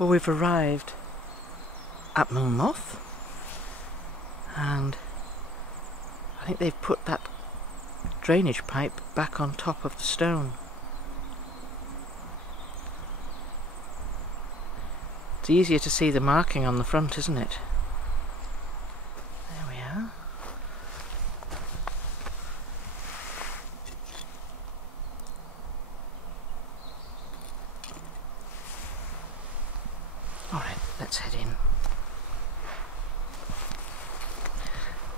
Well, we've arrived at Moth, and I think they've put that drainage pipe back on top of the stone. It's easier to see the marking on the front, isn't it? There we are. Alright, let's head in.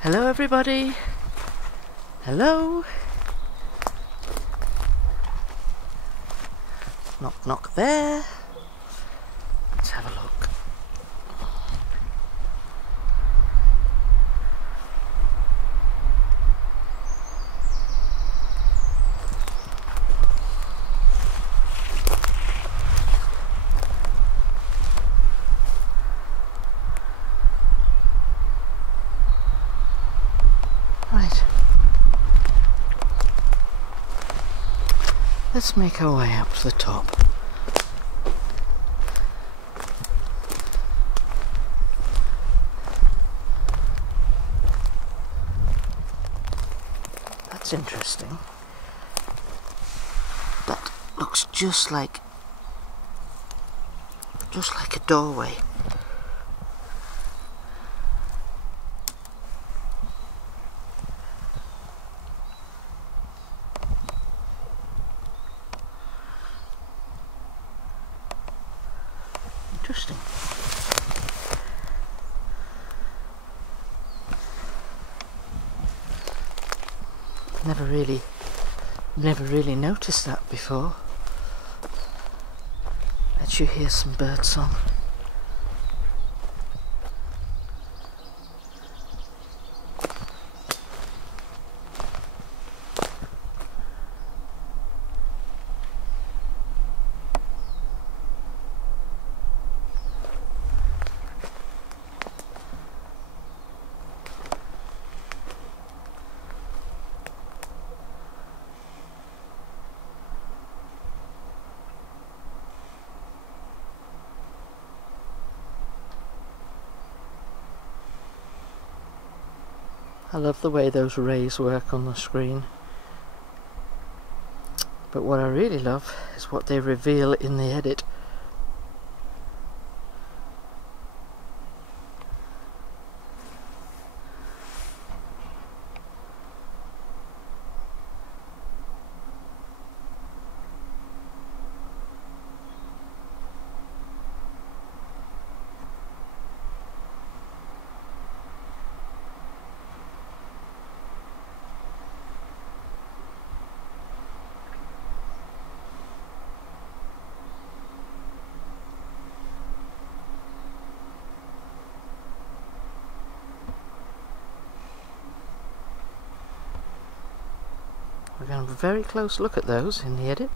Hello everybody! Hello! Knock knock there. Let's have a look. Right. Let's make our way up to the top. That's interesting. That looks just like a doorway. Interesting. Never really noticed that before. Let you hear some bird song. I love the way those rays work on the screen. But what I really love is what they reveal in the edit. We're going to have a very close look at those in the edit.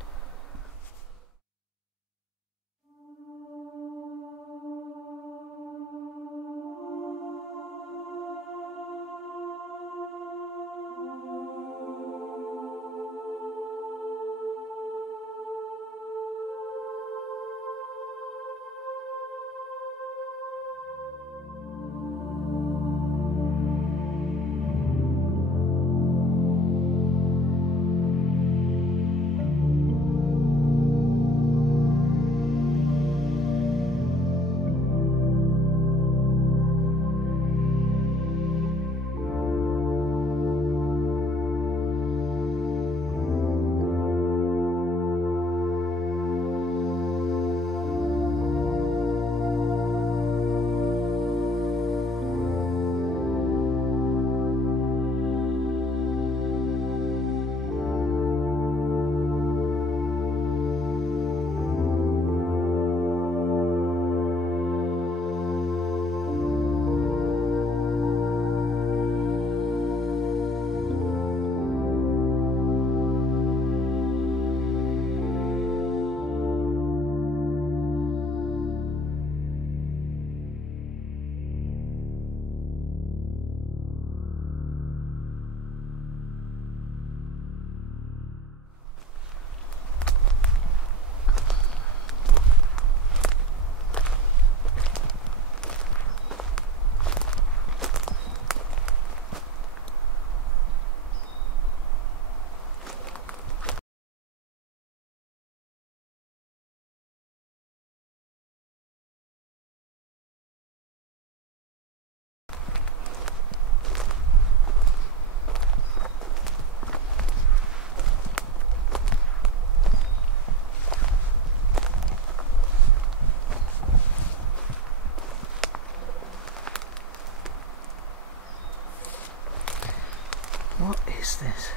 is this?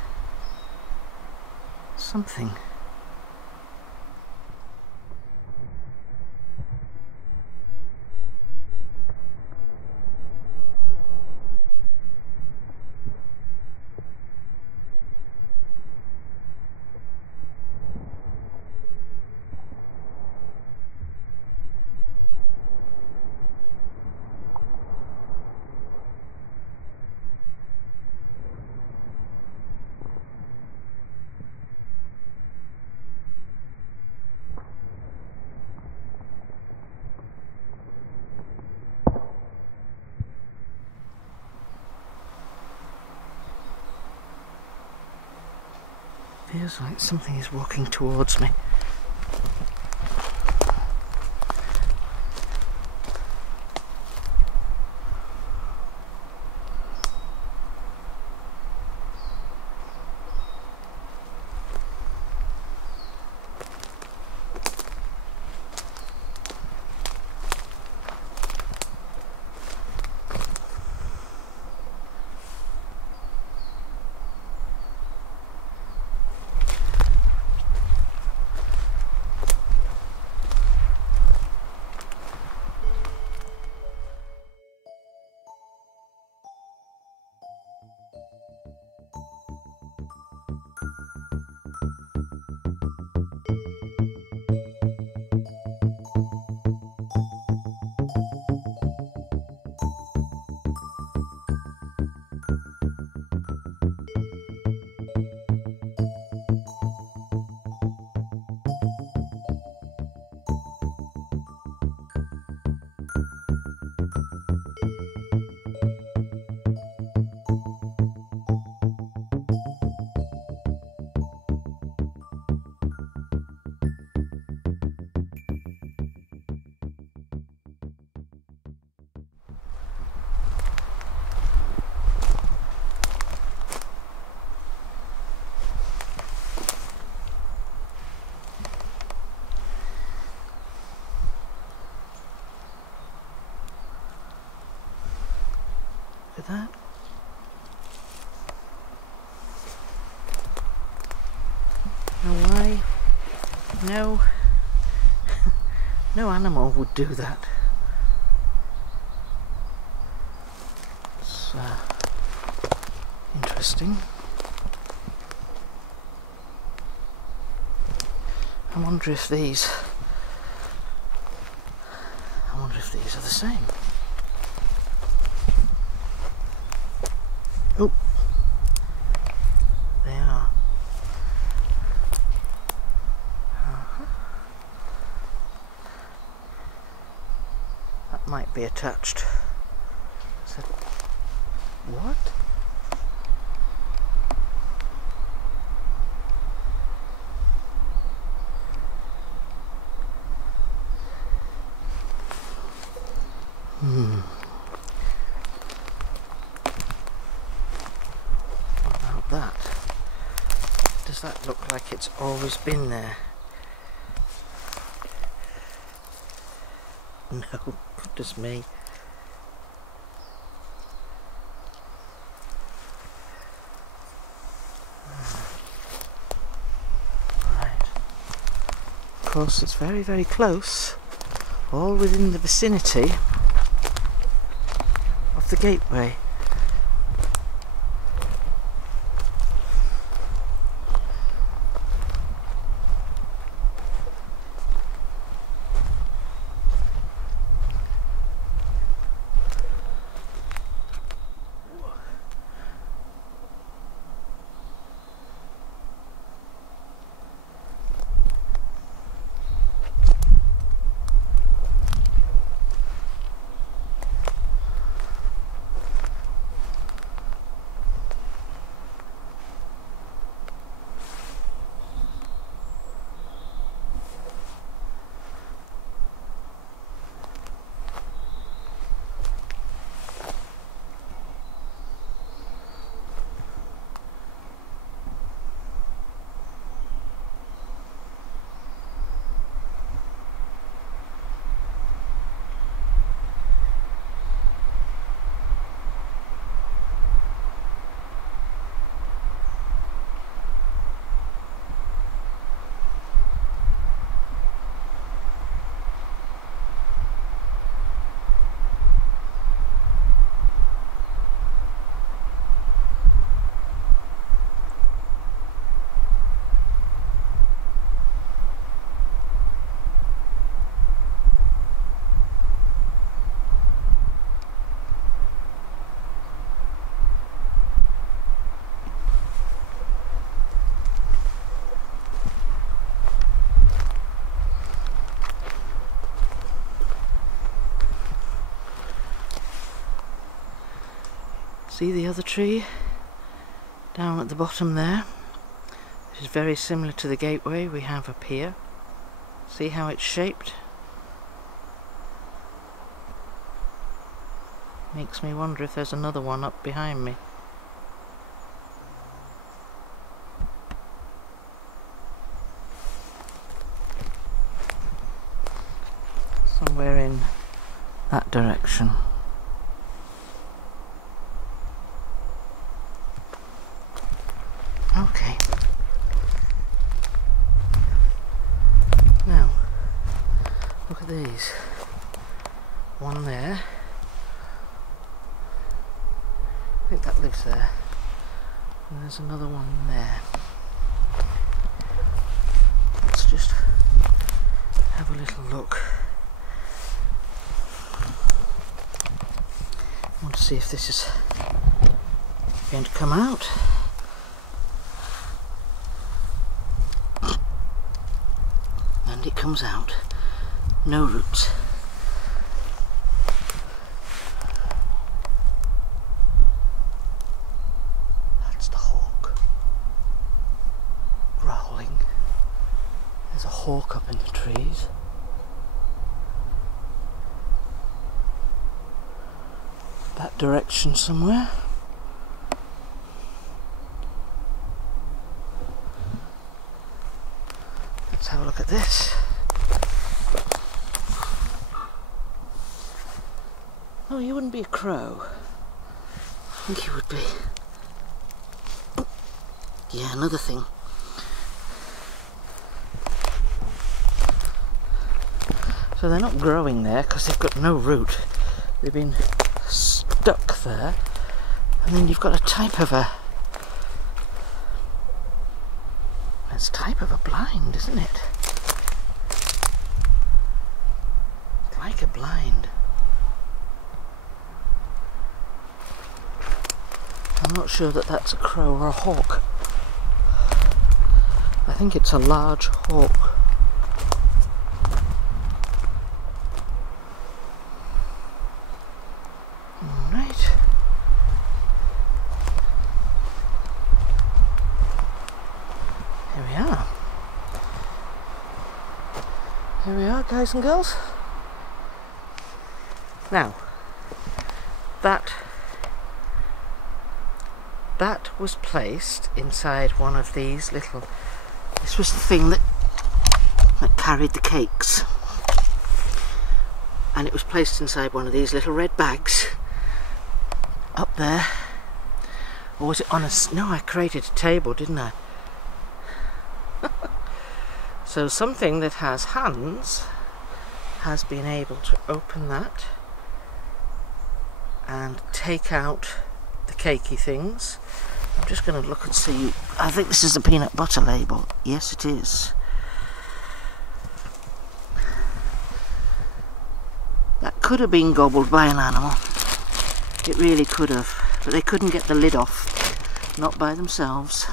Something. Feels like something is walking towards me. Look at that. No way. No. No animal would do that. It's interesting. I wonder if these are the same. Oh, they are. That might be attached. Is that what? What about that? Does that look like it's always been there? No, just me. Right. Of course, it's very, very close, all within the vicinity of the gateway. See the other tree down at the bottom there? It is very similar to the gateway we have up here. See how it's shaped? Makes me wonder if there's another one up behind me. Somewhere in that direction. Okay. Now, look at these. One there. I think that lives there. And there's another one there. Let's just have a little look. I want to see if this is going to come out. And it comes out. No roots. That's the hawk. Growling. There's a hawk up in the trees. That direction somewhere. Let's have a look at this. Oh, you wouldn't be a crow. I think you would be. Oh, yeah, another thing. So they're not growing there because they've got no root. They've been stuck there, and then you've got a type of a blind, isn't it? It's like a blind. I'm not sure that that's a crow or a hawk. I think it's a large hawk. Alright. Here we are. Here we are, guys and girls. Now, that was placed inside one of these little... This was the thing that carried the cakes. And it was placed inside one of these little red bags. Up there. Or was it on a... No, I created a table, didn't I? So something that has hands has been able to open that and take out the cakey things. I'm just going to look and see. I think this is a peanut butter label. Yes, it is. That could have been gobbled by an animal. It really could have. But they couldn't get the lid off. Not by themselves.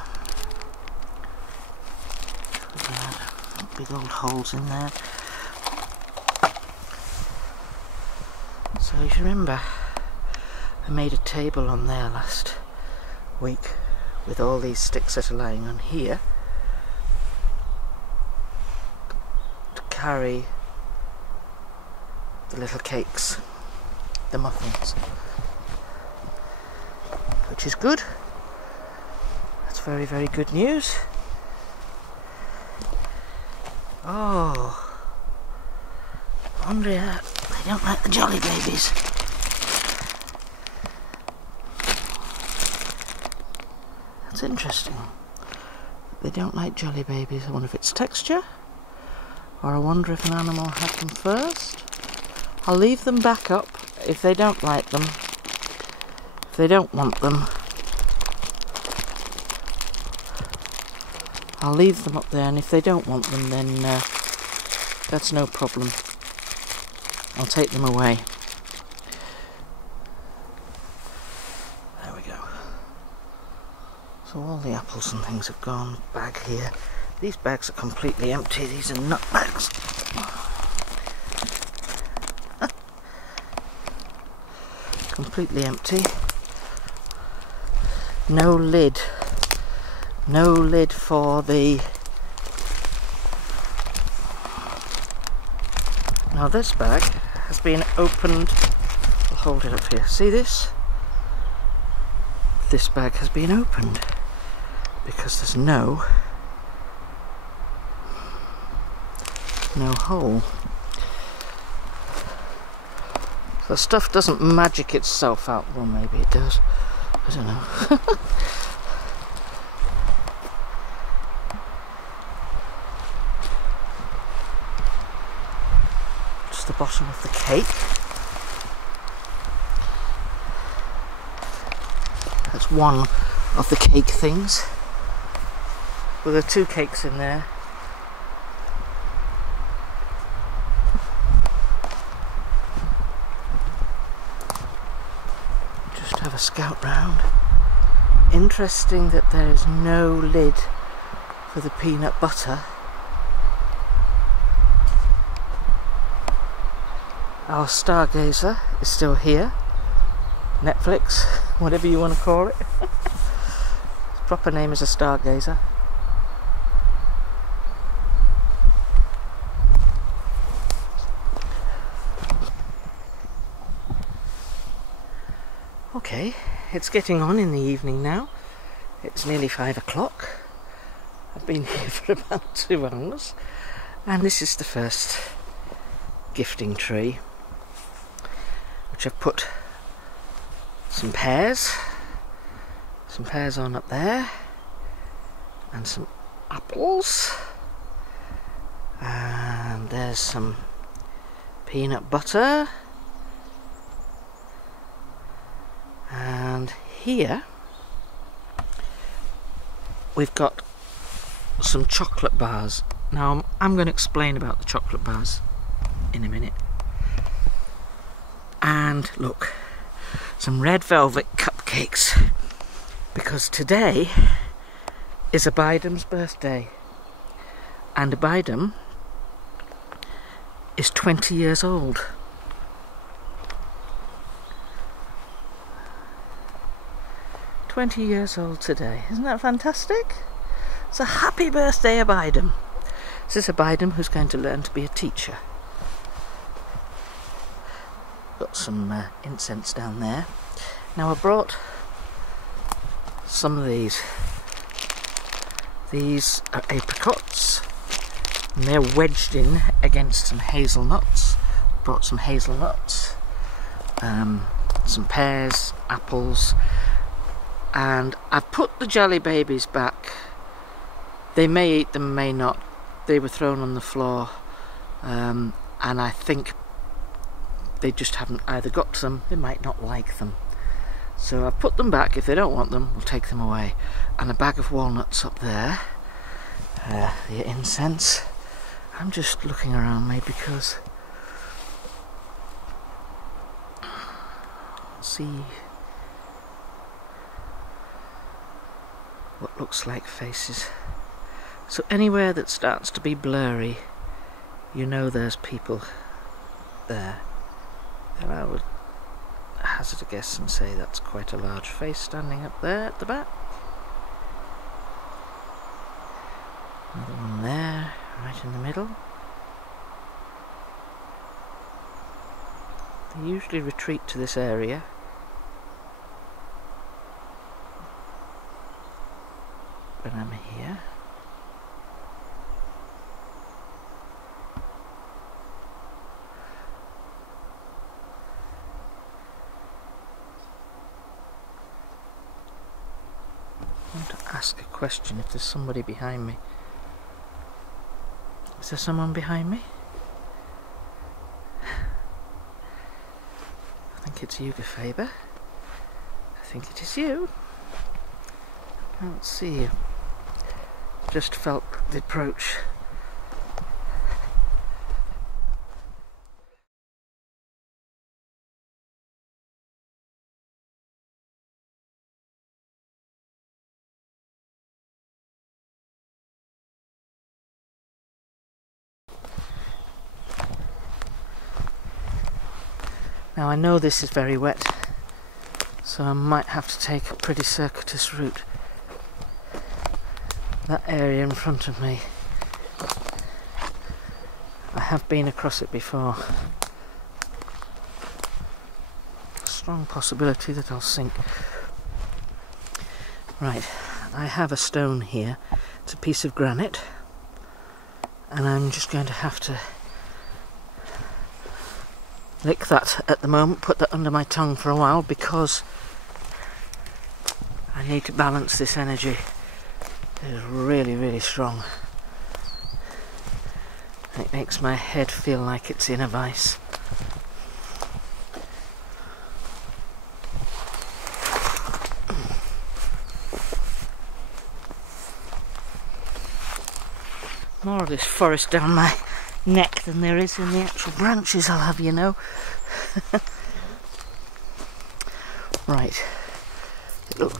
Big old holes in there. So you remember, I made a table on there last week with all these sticks that are lying on here to carry the little cakes, the muffins, which is good. That's very, very good news. Oh, I wonder if they don't like the jolly babies. That's interesting. They don't like jelly babies. I wonder if it's texture, or I wonder if an animal had them first. I'll leave them back up if they don't like them. If they don't want them, I'll leave them up there, and if they don't want them, then that's no problem. I'll take them away. There we go. So all the apples and things have gone back here. These bags are completely empty. These are nut bags. Completely empty. no lid. No lid for the... Now this bag has been opened. I'll hold it up here. See this? This bag has been opened because there's no hole. The stuff doesn't magic itself out. Well, maybe it does. I don't know. Just the bottom of the cake. That's one of the cake things. Well, there are two cakes in there. Just have a scout round. Interesting that there is no lid for the peanut butter. Our stargazer is still here. Netflix, whatever you want to call it. His proper name is a stargazer. Okay, it's getting on in the evening now. It's nearly 5 o'clock. I've been here for about 2 hours, and this is the first gifting tree, which I've put some pears on up there, and some apples, and there's some peanut butter, and here we've got some chocolate bars. Now I'm going to explain about the chocolate bars in a minute. And look, some red velvet cupcakes, because today is Abidam's birthday, and Abidam is 20 years old. $20 old today. Isn't that fantastic? So happy birthday, Abidam. This is Abidam, who's going to learn to be a teacher. Got some incense down there. Now I brought some of these. These are apricots, and they're wedged in against some hazelnuts. Brought some hazelnuts, some pears, apples, and I've put the jelly babies back. They may eat them, may not. They were thrown on the floor, and I think they just haven't either got to them, they might not like them. So I've put them back. If they don't want them, we'll take them away. And a bag of walnuts up there, the incense. I'm just looking around me because see what looks like faces. So anywhere that starts to be blurry, you know there's people there. And I would hazard a guess and say that's quite a large face standing up there at the back. Another one there, right in the middle. They usually retreat to this area. When I'm here. I want to ask a question if there's somebody behind me. Is there someone behind me? I think it's you, Faber. I think it is you. I don't see you. Just felt the approach. Now I know this is very wet, So I might have to take a pretty circuitous route. That area in front of me, I have been across it before. Strong possibility that I'll sink. Right, I have a stone here. It's a piece of granite, and I'm just going to have to lick that at the moment, put that under my tongue for a while, because I need to balance this energy. It is really, really strong. It makes my head feel like it's in a vice. More of this forest down my neck than there is in the actual branches, I'll have you know. Right. Look.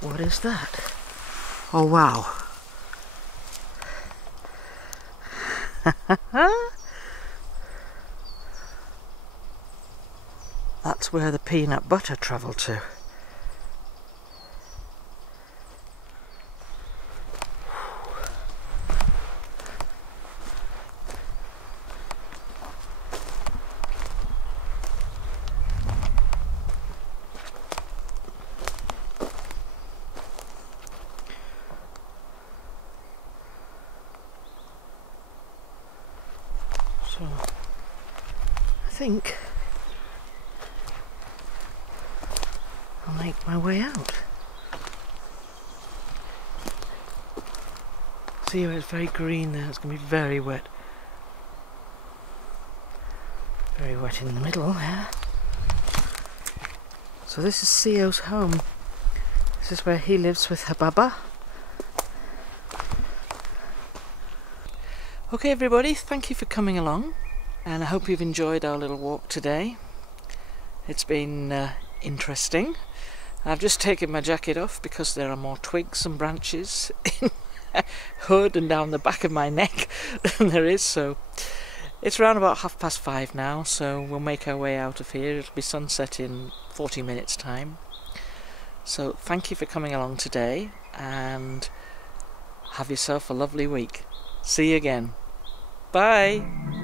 What is that? Oh wow. That's where the peanut butter travelled to. So, I think I'll make my way out. See where it's very green there, it's going to be very wet. Very wet in the middle there. So this is Theo's home. This is where he lives with her baba. Okay everybody, thank you for coming along, and I hope you've enjoyed our little walk today. It's been interesting. I've just taken my jacket off because there are more twigs and branches in my hood and down the back of my neck than there is, so it's around about 5:30 now, so we'll make our way out of here. It'll be sunset in 40 minutes time. So thank you for coming along today, and have yourself a lovely week. See you again. Bye!